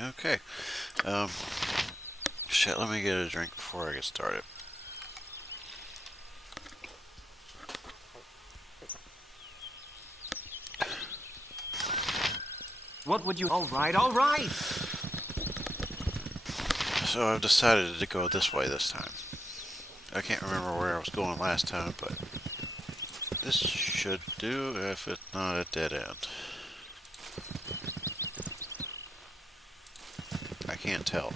Okay. Um, Shit, let me get a drink before I get started. What would you... All right, all right! So I've decided to go this way this time. I can't remember where I was going last time, but this should do if it's not a dead end. I can't tell.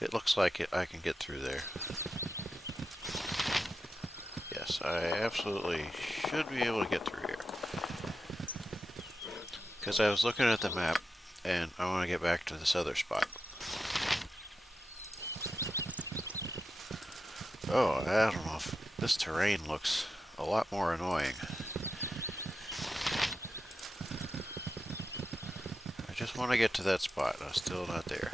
It looks like I can get through there. Yes, I absolutely should be able to get through here. Because I was looking at the map, and I want to get back to this other spot. Oh, I don't know if this terrain looks a lot more annoying. I just want to get to that spot. I'm still not there.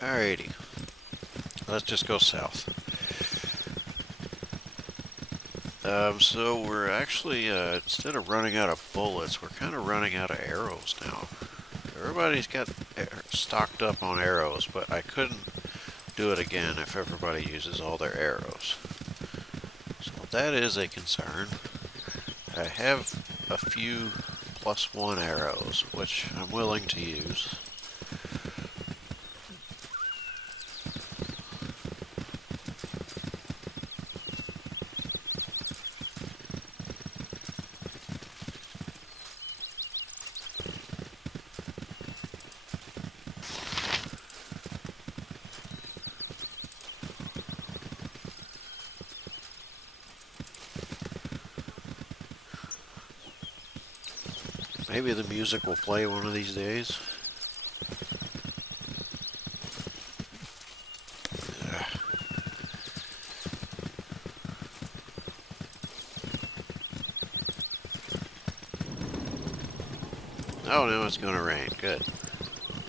Alrighty. Let's just go south. So we're actually, instead of running out of bullets, we're kind of running out of arrows now. Everybody's got stocked up on arrows, but I couldn't do it again if everybody uses all their arrows. So that is a concern. I have a few +1 arrows, which I'm willing to use. Maybe the music will play one of these days. Oh, now it's going to rain. Good.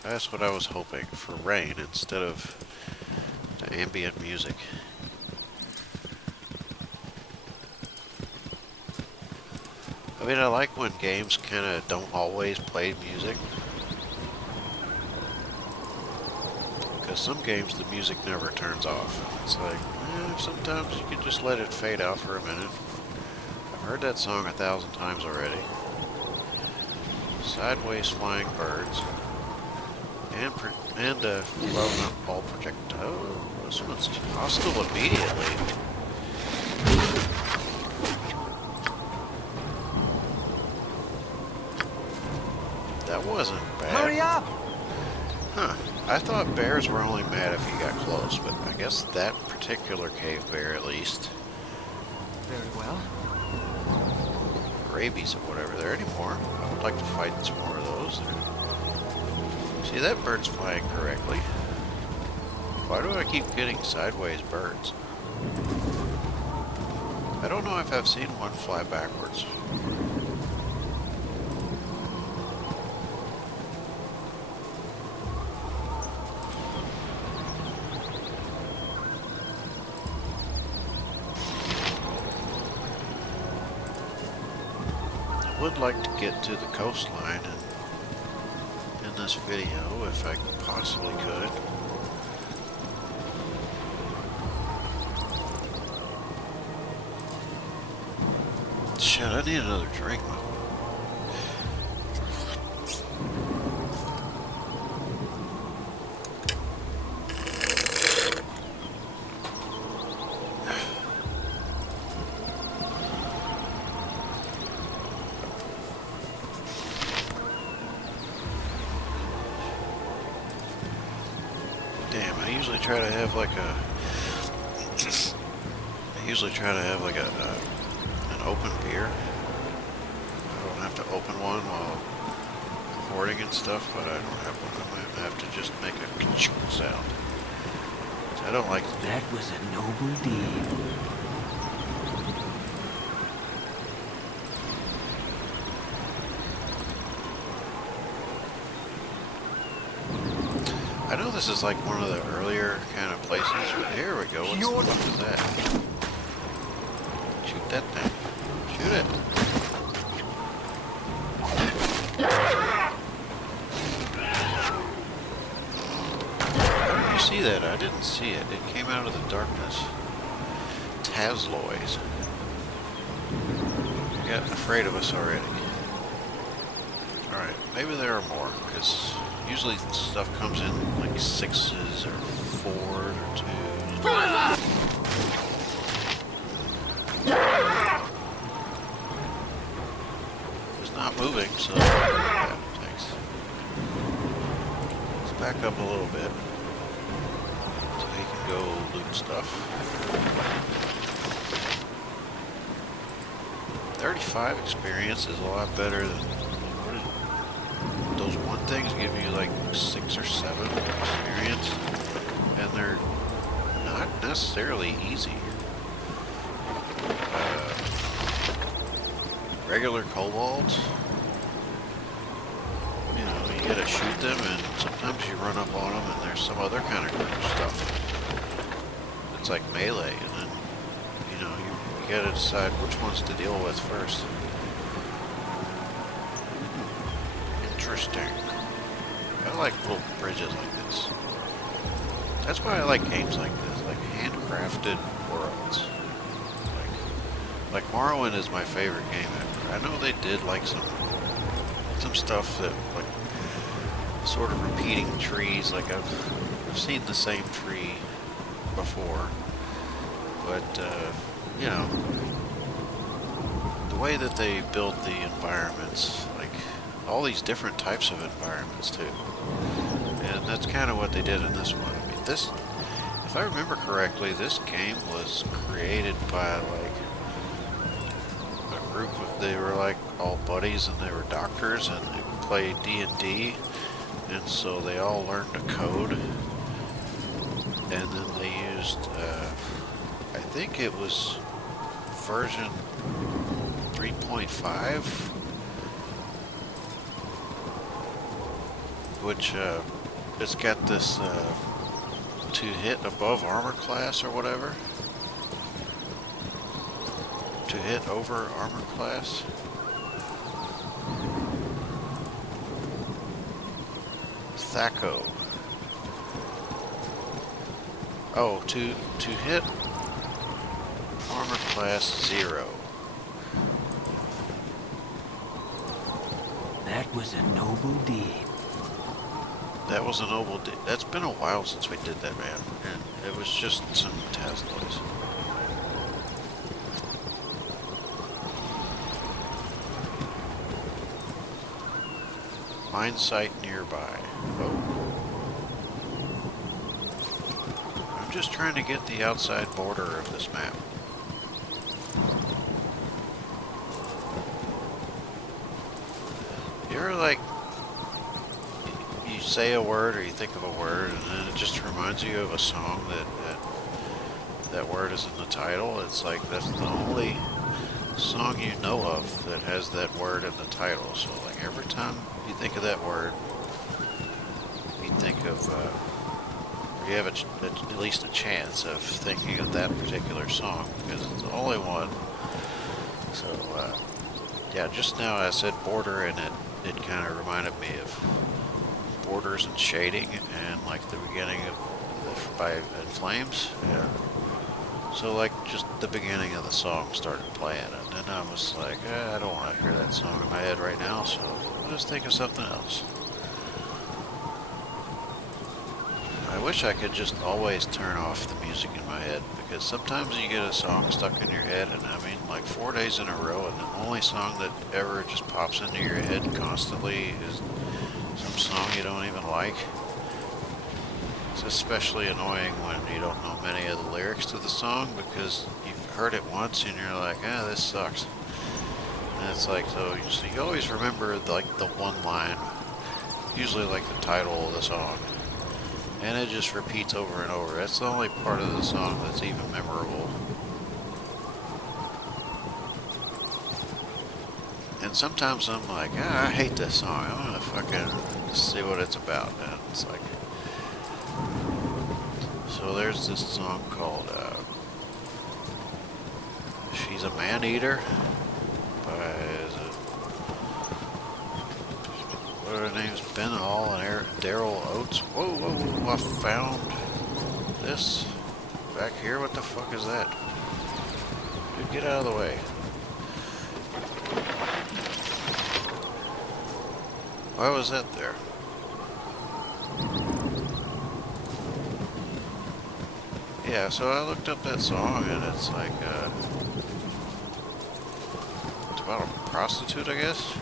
That's what I was hoping, for rain instead of the ambient music. I mean, I like when games kind of don't always play music. Because some games, the music never turns off. It's like, sometimes you can just let it fade out for a minute. I've heard that song 1,000 times already. Sideways flying birds. And flown up ball projectile. Oh, this one's hostile immediately. That wasn't bad. Hurry up! Huh. I thought bears were only mad if you got close, but I guess that particular cave bear, at least. Very well. Rabies or whatever there anymore. I would like to fight some more of those. See, that bird's flying correctly. Why do I keep getting sideways birds? I don't know if I've seen one fly backwards. I would like to get to the coastline in this video if I possibly could. Shit, I need another drink. Damn, I usually try to have like a an open beer. I don't have to open one while recording and stuff, but I don't have one. I might have to just make a sound. I don't like to do. That was a noble deed. I know the This is like one of the earlier kind of places. Here we go. What the fuck is that? Shoot that thing. Shoot it. How did you see that? I didn't see it. It came out of the darkness. Tazlois. They got afraid of us already. Alright, maybe there are more, because usually stuff comes in like 6s or 4s or 2s. It's not moving, so yeah, thanks. Let's back up a little bit so he can go loot stuff. 35 experience is a lot better than those one things give you like 6 or 7 experience, and they're not necessarily easy. Regular kobolds, you know, you gotta shoot them, and sometimes you run up on them and there's some other kind of group of stuff. It's like melee, and then, you know, you gotta decide which ones to deal with first. Interesting. I like little bridges like this. That's why I like games like this, like handcrafted worlds. Like Morrowind is my favorite game ever. I know they did like some stuff that like sort of repeating trees. Like I've seen the same tree before, but you know, the way that they build the environments, like all these different types of environments too. And that's kind of what they did in this one. I mean, this, if I remember correctly, this game was created by like a group of, they were like all buddies and they were doctors and they would play D&D, and so they all learned to code, and then they used, I think it was version 3.5, which it's got this to hit above armor class or whatever. To hit over armor class. Thaco. Oh, to hit armor class 0. That was a noble deed. That was a noble deed. That's been a while since we did that, man. And it was just some Tazlois. Mine site nearby. Oh. I'm just trying to get the outside border of this map. You ever like, you say a word or you think of a word and then it just reminds you of a song that word is in the title? It's like that's the only song you know of that has that word in the title. So like every time you think of that word, you think of, you have at least a chance of thinking of that particular song because it's the only one. So yeah, just now I said border and it kind of reminded me of borders and shading and like the beginning of by In Flames. Yeah. So like just the beginning of the song started playing and then I was like, I don't want to hear that song in my head right now, so I'll just think of something else. I wish I could just always turn off the music in my head, because sometimes you get a song stuck in your head, and I mean like 4 days in a row, and the only song that ever just pops into your head constantly is some song you don't even like. It's especially annoying when you don't know many of the lyrics to the song, because you've heard it once and you're like, this sucks. And it's like, so you always remember like the one line, usually like the title of the song. And it just repeats over and over. That's the only part of the song that's even memorable. And sometimes I'm like, I hate this song. I'm gonna fucking see what it's about. And it's like, So there's this song called She's a Man-Eater by, is it, what are their names? Ben Hall and Daryl Oates. Whoa, whoa, whoa, I found this back here. What the fuck is that? Dude, get out of the way. Why was that there? Yeah, so I looked up that song and it's like, it's about a prostitute, I guess?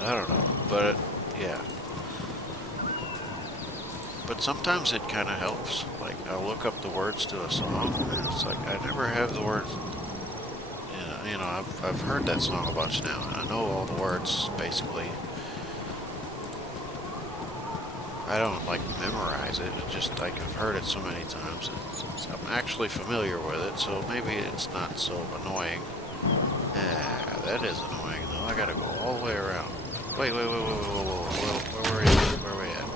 I don't know, but yeah. But sometimes it kind of helps. Like, I'll look up the words to a song and it's like, I never have the words. You know, I've heard that song a bunch now, and I know all the words, basically. I don't, like, memorize it, it's just, like, I've heard it so many times, I'm actually familiar with it, so maybe it's not so annoying. Ah, that is annoying, though. I gotta go all the way around. Wait, wait, wait, wait, wait, wait, wait, wait, where are we at? Where are we at?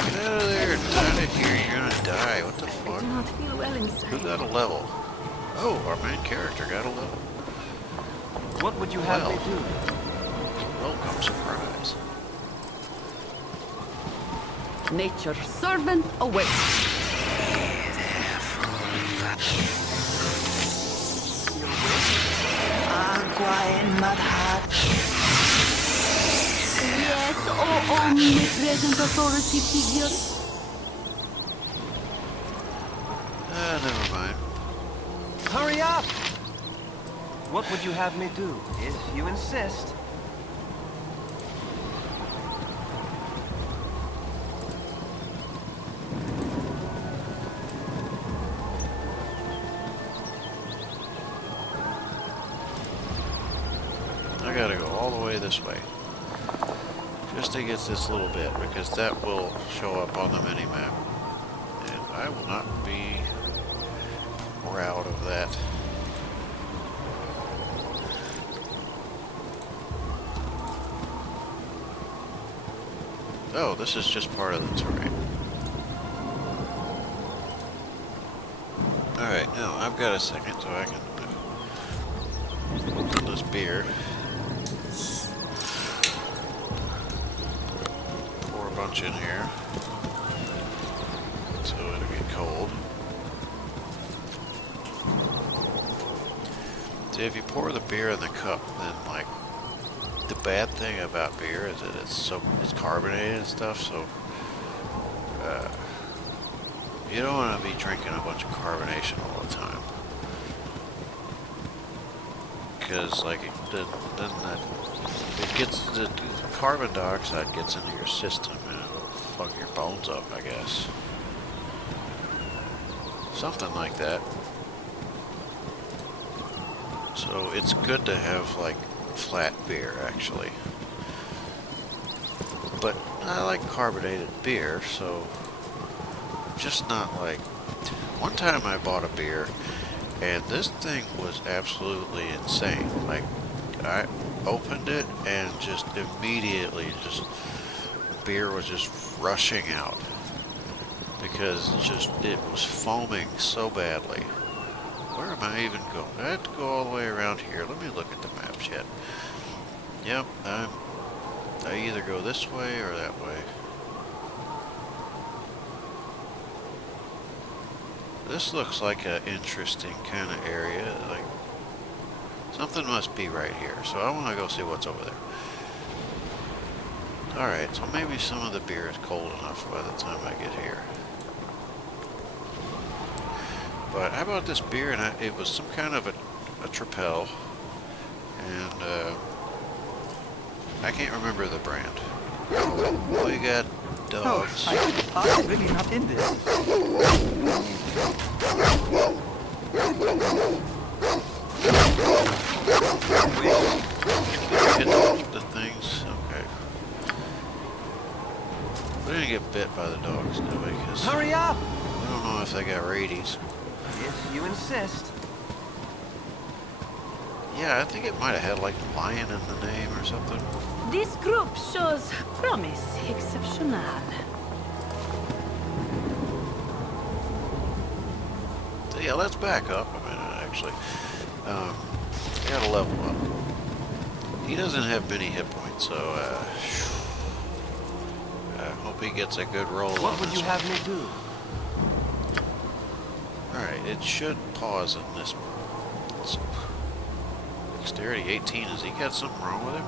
Get out of there, out of here, you're gonna die, what the fuck? I do not feel well inside. Who got a level? Oh, our main character got a level. What would you have me do? Welcome surprise. Nature's servant awaits. Agua and mud hut. Yes, oh omnipresent authority figure. Never mind. Hurry up! What would you have me do, if you insist? I gotta go all the way this way. Just to get this little bit, because that will show up on the mini-map. And I will not be proud of that. Oh, this is just part of the terrain. Alright, now I've got a second so I can open this beer. Pour a bunch in here. So it'll get cold. See, if you pour the beer in the cup, then like, the bad thing about beer is that it's carbonated and stuff, so you don't want to be drinking a bunch of carbonation all the time, because like then that it gets the carbon dioxide gets into your system and it'll fuck your bones up, I guess, something like that. So it's good to have like flat beer, actually. But I like carbonated beer, so just not like... One time I bought a beer, and this thing was absolutely insane. Like, I opened it, and just immediately, beer was just rushing out. Because it was foaming so badly. Where am I even going? I have to go all the way around here. Let me look at the maps yet. Yep, I either go this way or that way. This looks like an interesting kind of area. Like, something must be right here. So I want to go see what's over there. Alright, so maybe some of the beer is cold enough by the time I get here. But how about this beer? And it was some kind of a Tripel. And, I can't remember the brand. Oh, you got dogs. I'm really not in this. Hit the things? Okay. We didn't get bit by the dogs, did we? 'Cause Hurry up! I don't know if if they got rabies. If you insist. Yeah, I think it might have had like lion in the name or something. This group shows promise exceptional. So yeah, let's back up a minute, actually. I gotta level up. He doesn't have many hit points, so I hope he gets a good roll What on would this you one. have me do? Alright, it should pause in this. So, dexterity 18, has he got something wrong with him?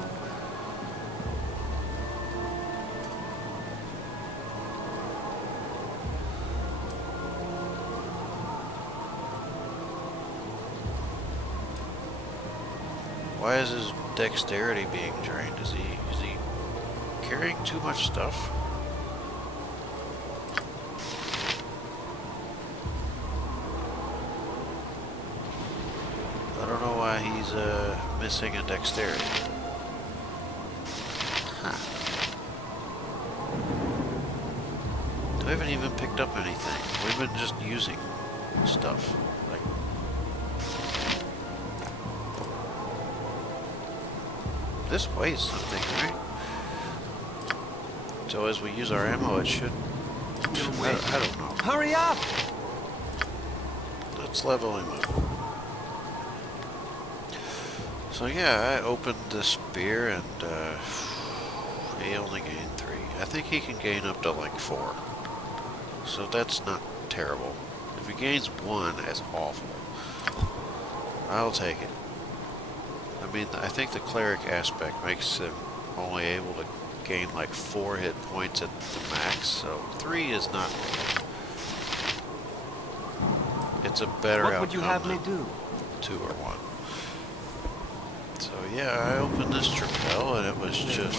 Why is his dexterity being drained? Is he carrying too much stuff? I don't know why he's missing a dexterity. Huh. I haven't even picked up anything. We've been just using stuff. Like, this weighs something, right? So as we use our ammo, it should... I don't know. Hurry up! Let's level him up. So yeah, I opened the spear and he only gained 3. I think he can gain up to like 4. So that's not terrible. If he gains 1, that's awful. I'll take it. I mean, I think the cleric aspect makes him only able to gain like 4 hit points at the max, so 3 is not... It's a better What outcome would you have me than do? 2 or 1. So yeah, I opened this trapel and it was just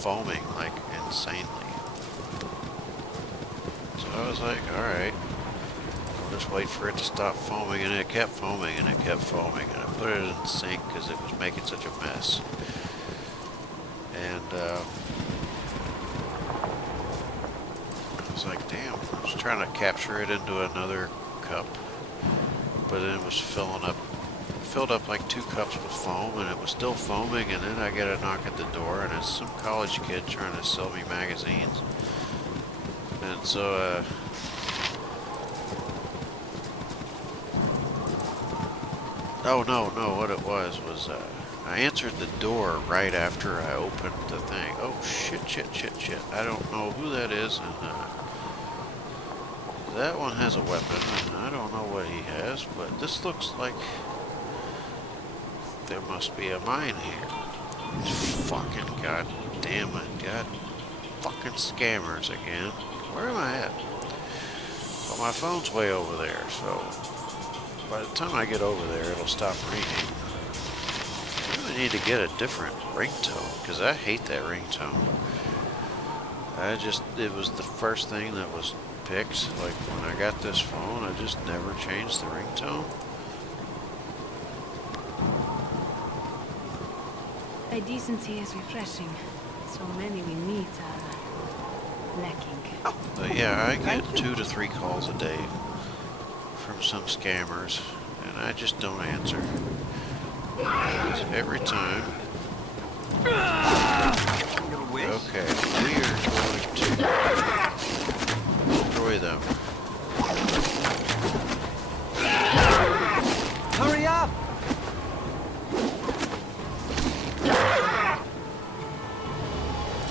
foaming like insanely. So I was like, alright, I'll just wait for it to stop foaming, and it kept foaming and it kept foaming, and I put it in the sink because it was making such a mess. And I was like, damn, I was trying to capture it into another cup, but then it was filled up like 2 cups with foam, and it was still foaming, and then I get a knock at the door, and it's some college kid trying to sell me magazines. And so, oh no, what it was, I answered the door right after I opened the thing. Oh shit. I don't know who that is, and that one has a weapon, and I don't know what he has, but this looks like there must be a mine here. Fucking god damn it, god fucking scammers again. Where am I at? Well, my phone's way over there, so by the time I get over there, it'll stop ringing. I really need to get a different ringtone, because I hate that ringtone. It was the first thing that was picked. Like, when I got this phone, I just never changed the ringtone. Thy decency is refreshing. So many we meet are lacking. But yeah, I get 2 to 3 calls a day from some scammers, and I just don't answer. Every time. Your wish? Okay, we are going to destroy them. Hurry up!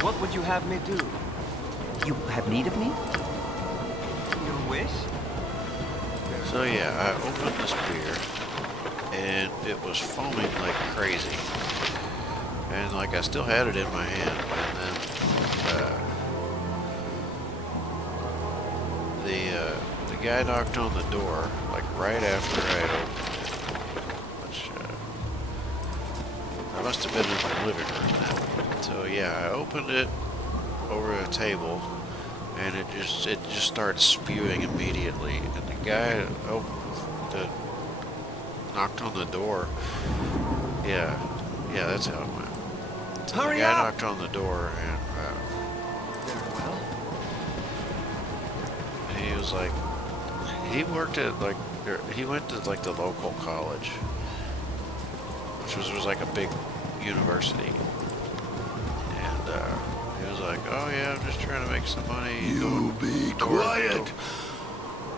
What would you have me do? You have need of me? Your wish? So yeah, I opened the spear, and it was foaming like crazy. And like I still had it in my hand, and then the guy knocked on the door like right after I had opened it, which I must have been in the living room then. So yeah, I opened it over a table, and it just started spewing immediately. And the guy that knocked on the door, yeah, that's how it went. So Hurry the guy up! knocked on the door, and Very well. he was like, he worked at like, he went to like the local college, which was like a big university. And he was like, oh yeah, I'm just trying to make some money. You be quiet.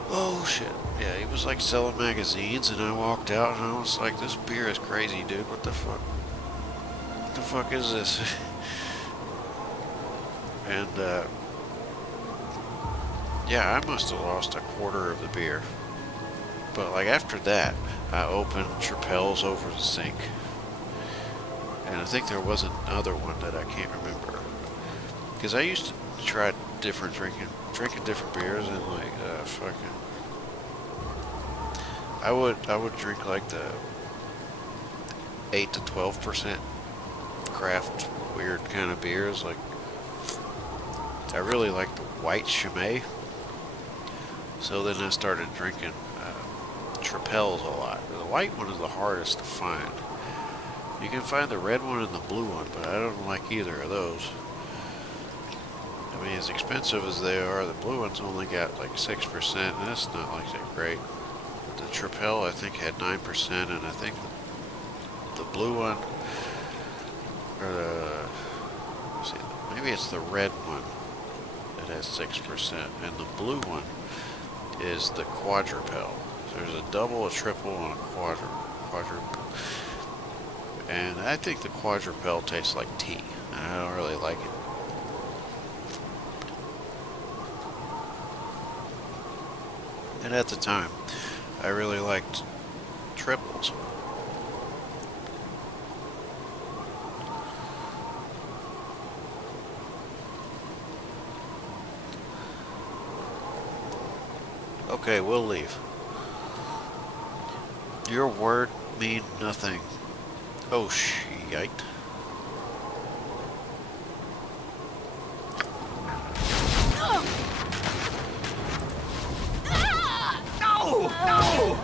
Oh shit. Yeah, he was like selling magazines, and I walked out and I was like, this beer is crazy, dude. What the fuck? What the fuck is this? And yeah, I must have lost a quarter of the beer. But like after that, I opened Trapels over the sink. And I think there was another one that I can't remember. Because I used to try different drinking different beers, and like fucking I would drink like the 8 to 12% craft weird kind of beers. Like I really like the white Chimay. So then I started drinking Trapels a lot. The white one is the hardest to find. You can find the red one and the blue one, but I don't like either of those. I mean, as expensive as they are, the blue one's only got like 6%, and that's not like that great. The Trapel, I think, had 9%, and I think the blue one, or the, let's see, maybe it's the red one that has 6%, and the blue one is the quadrupel. There's a double, a triple, and a quadruple. And I think the quadrupel tastes like tea, and I don't really like it. And at the time, I really liked triples. Okay, we'll leave. Your word mean nothing. Oh, shite. No! No!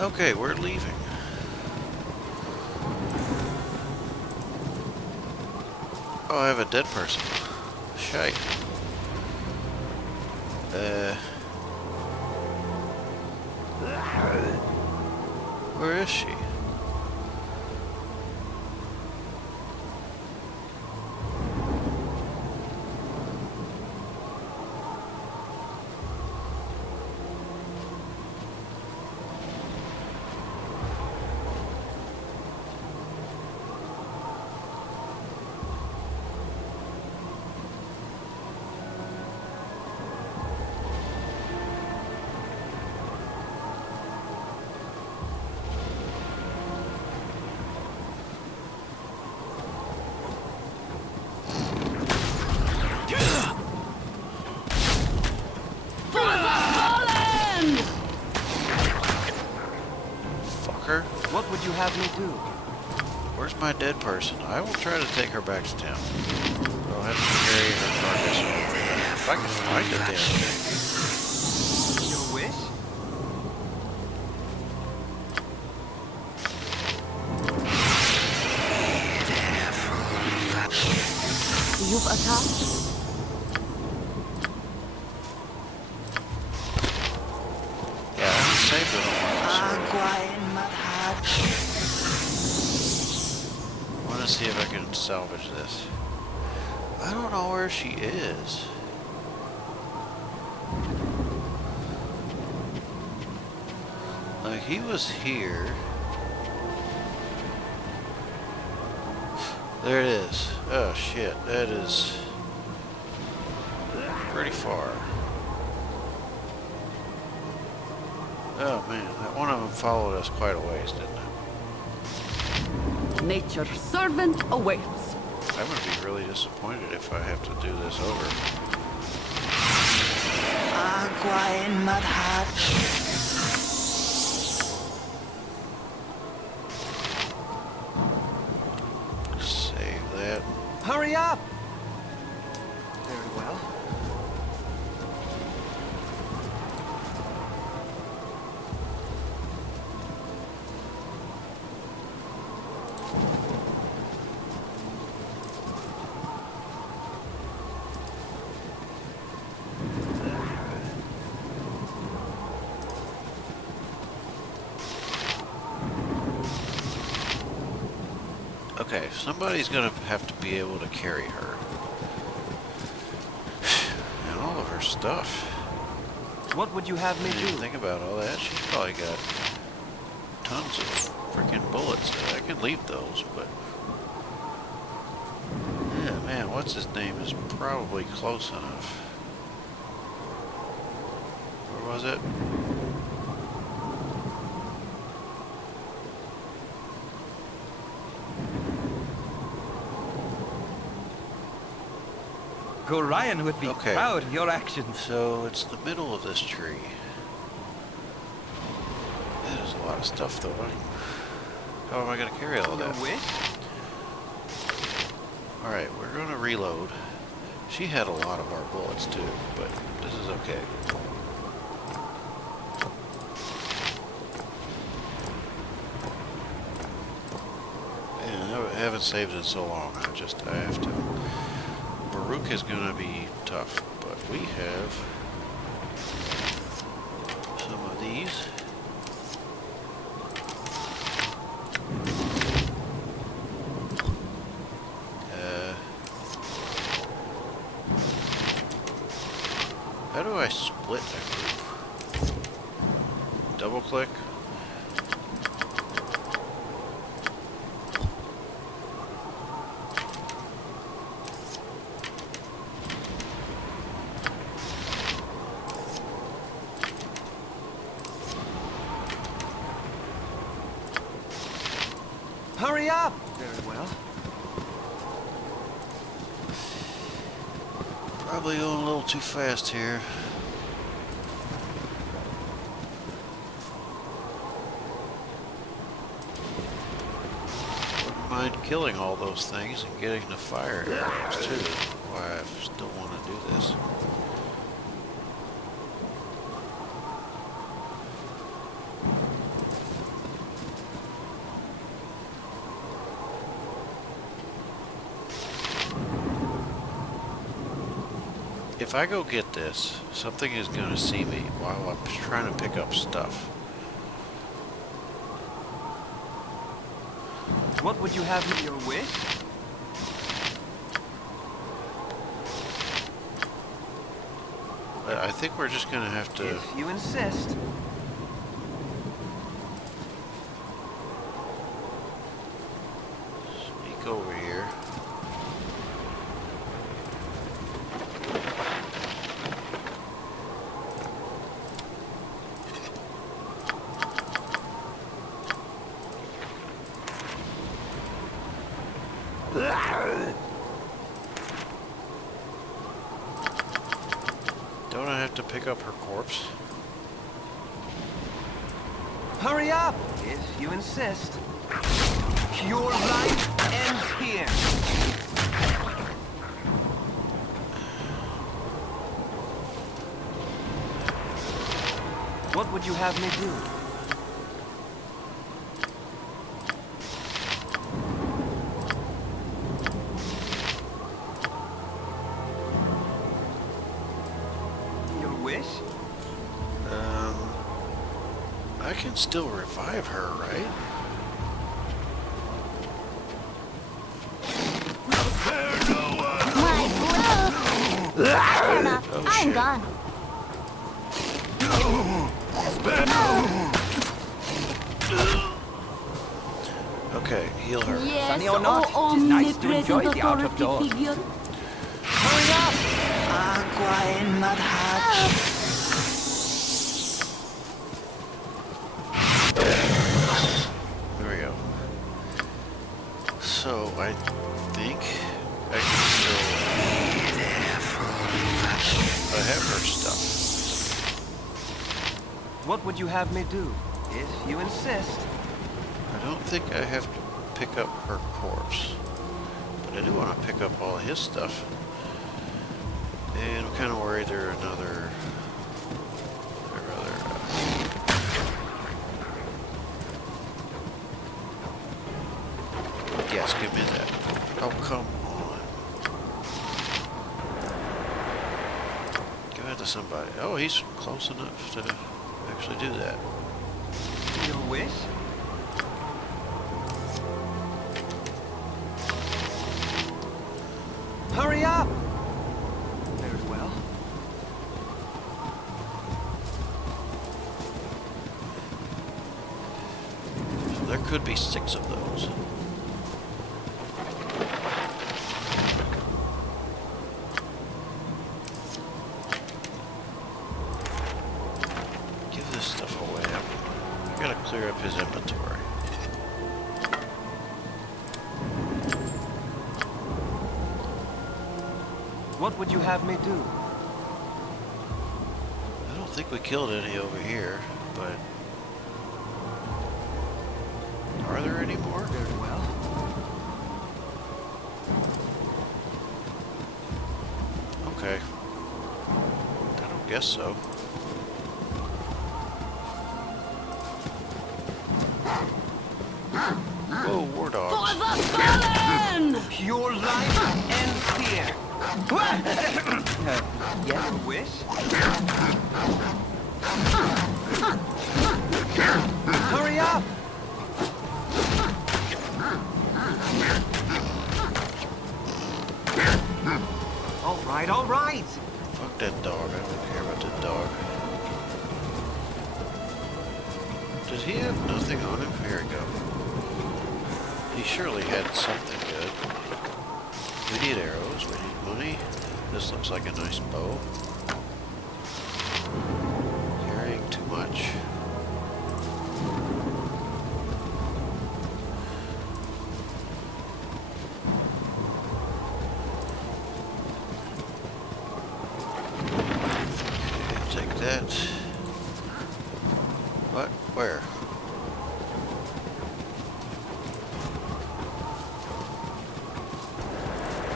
Okay, we're leaving. Oh, I have a dead person. Shite. Where is she? Fucker. What would you have me do? Where's my dead person? I will try to take her back to town. I'll have to carry her carcass over there. If I can find the damn thing. Your wish? You've attacked? Yeah, I haven't saved it on Agua and Madhad. I want to see if I can salvage this. I don't know where she is. Like, he was here. There it is. Oh shit, that is pretty far. Oh man, that one of them followed us quite a ways, didn't it? Nature's servant awaits. I'm gonna be really disappointed if I have to do this over. Agua and Madhad. Save that. Hurry up! Very well. Okay, somebody's gonna have to be able to carry her. And all of her stuff. What would you have me I didn't even do? think about all that. She's probably got tons of freaking bullets. I can leave those, but... Yeah, man, what's his name is probably close enough. Where was it? Gorion would be Okay. proud of your actions. So, it's the middle of this tree. There's a lot of stuff, though. How am I going to carry all Your that? wish? Alright, we're going to reload. She had a lot of our bullets, too, but this is okay. Man, I haven't saved in so long. I have to. Baruch is going to be tough, but we have some of these. How do I split a group? Double click? Hurry up! Very well. Probably going a little too fast here. Wouldn't mind killing all those things and getting the fire arrows too. Why I still want to do this. If I go get this, something is going to see me while I'm trying to pick up stuff. What would you have me? Your wish? I think we're just going to have to... If you insist. sneak over here. Don't I have to pick up her corpse? Hurry up! If you insist. Your life ends here. What would you have me do? Your wish? I can still revive her, right? Emma, Oh, I'm shit. gone. Okay, heal her. Yes, Sunny or not, oh, it is nice to enjoy omnipresent the out of authority doors. figure. Hurry up! Agua in mud hut. There we go. So, I think I can still... I have her stuff. What would you have me do? If you insist. I don't think I have to pick up her corpse. But I do want to pick up all his stuff. And I'm kind of worried there are another... Yes, give me that. Oh, come on. Give it to somebody. Oh, he's close enough to actually do that. Your wish? could be 6 of those. Give this stuff away. I gotta clear up his inventory. What would you have me do? I don't think we killed any over here, but are there any more? Very well. Okay. I don't guess so. Whoa, war dogs. Your life ends here. Yes, wish? Hurry up! All right. Fuck that dog. I don't care about that dog. Did he have nothing on him? Here we go. He surely had something good. We need arrows. We need money. This looks like a nice bow. Carrying too much. Okay, take that. What? Where?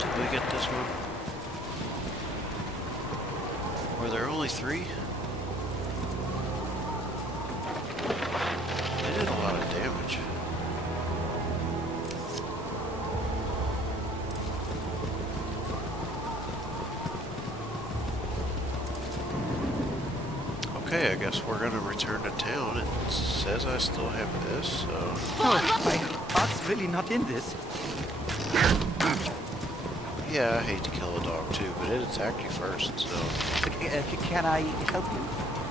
Did we get this one? Were there only 3? They did a lot of damage. Okay, I guess we're gonna return to town. It says I still have this, so... Oh, my heart's really not in this. Yeah, I hate to kill a dog too, but it attacked you first, so... Can I help you?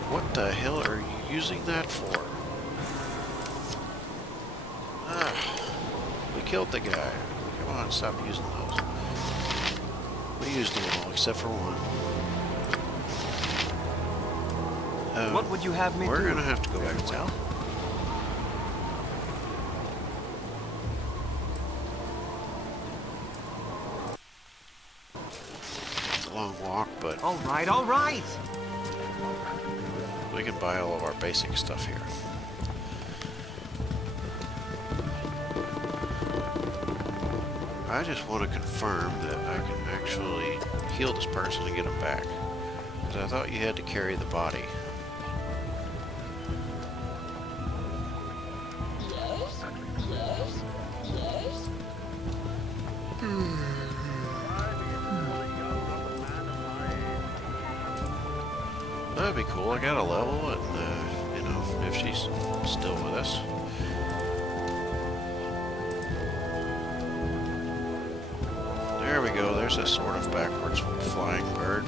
What the hell are you using that for? Ah, we killed the guy. Come on, stop using those. We used them all, except for one. What would you have me do? We're gonna have to go back to town. It's a long walk, but All right. we can buy all of our basic stuff here. I just want to confirm that I can actually heal this person and get him back. Because I thought you had to carry the body. That'd be cool. I got a level, and you know, if she's still with us. There we go. There's a sort of backwards flying bird.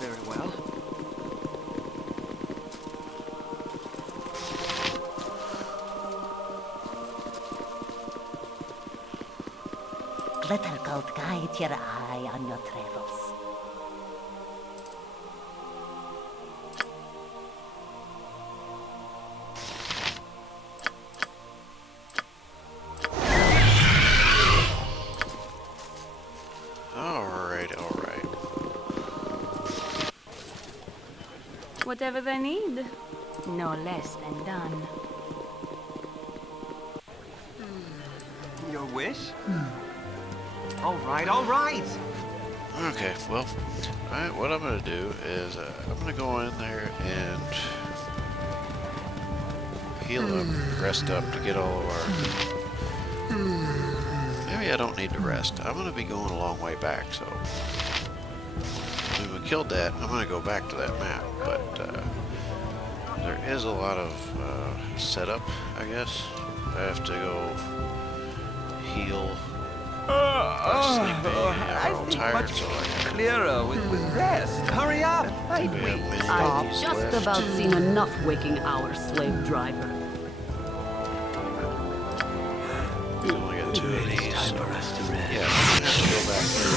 Very well. Glitter Gold guide your eye on your travels. Alright. Whatever they need, no less than done. Your wish? All right. Okay, well, what I'm going to do is I'm going to go in there and heal up, rest up to get all of our... Maybe I don't need to rest. I'm going to be going a long way back, so... When we killed that, I'm going to go back to that map, but there is a lot of setup, I guess. I have to go heal... by sleeping. Yeah, I we're all think tired, much so clearer with rest. Hurry up! Might we we have many stop? days Just left. about seen enough waking hours, slave driver. We only got 2 of these. Time for us to rest. Yeah, I'm gonna have to go back there,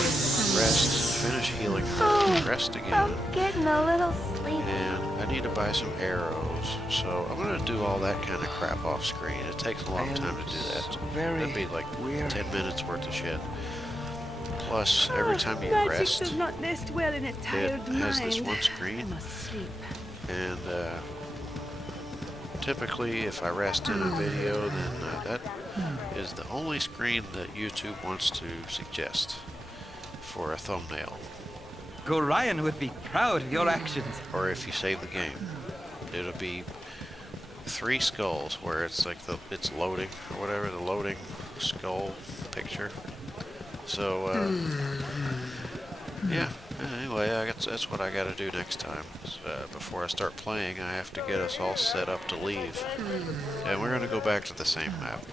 rest, finish healing, rest again, Getting a little sleepy. and I need to buy some arrows. So I'm gonna do all that kind of crap off screen. It takes a long time to do that. Very That'd be like weird. 10 minutes worth of shit. Plus, every time you Magic rest, does not nest well in a tired it has this mind. one I screen, must sleep. and typically if I rest in a video, then that is the only screen that YouTube wants to suggest for a thumbnail, Gorion would be proud of your actions. or if you save the game. It'll be 3 skulls where it's like it's loading or whatever, the loading skull picture. So yeah, anyway, that's what I gotta do next time. Before I start playing, I have to get us all set up to leave, and we're gonna go back to the same map.